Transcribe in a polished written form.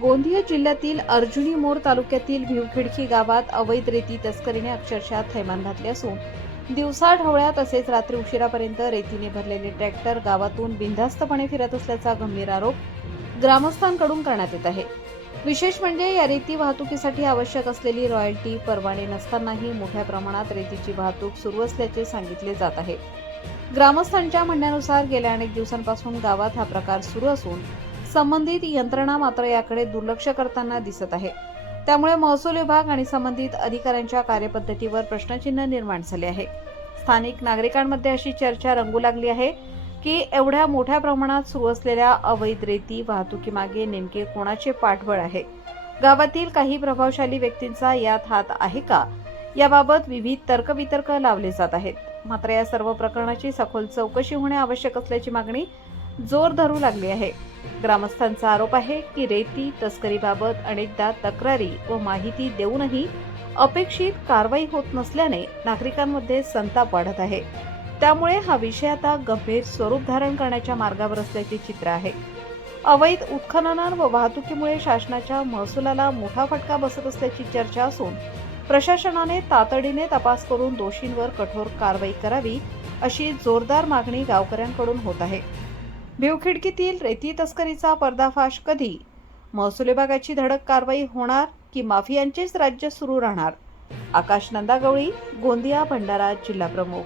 गोंदिया जिल्ह्यातील अर्जुनी मोर तालुक्यातील भिवखिडकी गावात अवैध रेती तस्करीने अक्षरशः थैमान घातले असून दिवसाढवळ्या तसेच रात्री उशिरापर्यंत रेतीने भरलेले ट्रॅक्टर गावातून बिनधास्तपणे फिरत असल्याचा गंभीर आरोप ग्रामस्थांकडून करण्यात येत आहे। विशेष म्हणजे या रेती वाहतुकीसाठी आवश्यक असलेली रॉयल्टी परवाने नसतानाही मोठ्या प्रमाणात रेतीची वाहतूक सुरू असल्याचे सांगितले जात आहे। ग्रामस्थांच्या म्हणण्यानुसार गेल्या अनेक दिवसांपासून गावात हा प्रकार सुरू असून संबंधित यंत्रणा मात्र याकडे दुर्लक्ष करताना दिसत आहे। त्यामुळे महसूल विभाग आणि संबंधित अधिकाऱ्यांच्या कार्यपद्धतीवर प्रश्नचिन्ह निर्माण झाले आहे। स्थानिक नागरिकांमध्ये अशी चर्चा रंगू लागली आहे की एवढ्या मोठ्या प्रमाणात सुरू असलेल्या अवैध रेती वाहतुकीमागे नेमके कोणाचे पाठबळ आहे? गावातील काही प्रभावशाली व्यक्तींचा यात हात आहे का? याबाबत विविध तर्कवितर्क लावले जात आहेत। मात्र या सर्व प्रकरणाची सखोल चौकशी होणे आवश्यक असल्याची मागणी जोर धरू लागली आहे। ग्रामस्थांचा आरोप आहे की रेती तस्करीबाबत अनेकदा तक्रारी व माहिती देऊनही अपेक्षित कारवाई होत नसल्याने नागरिकांमध्ये संताप वाढत आहे। त्यामुळे हा विषय आता गंभीर स्वरूप धारण करण्याच्या मार्गावर असल्याचे चित्र आहे। अवैध उत्खनन व वाहतुकीमुळे शासनाच्या महसुलाला मोठा फटका बसत असल्याची चर्चा असून प्रशासनाने तातडीने तपास करून दोषींवर कठोर कारवाई करावी अशी जोरदार मागणी गावकऱ्यांकडून होत आहे। भिवखिडकीतील रेती तस्करीचा पर्दाफाश कधी? महसूल विभागाची धडक कारवाई होणार की माफियांचेच राज्य सुरू राहणार? आकाश नंदागवळी, गोंदिया भंडारा जिल्हा प्रमुख।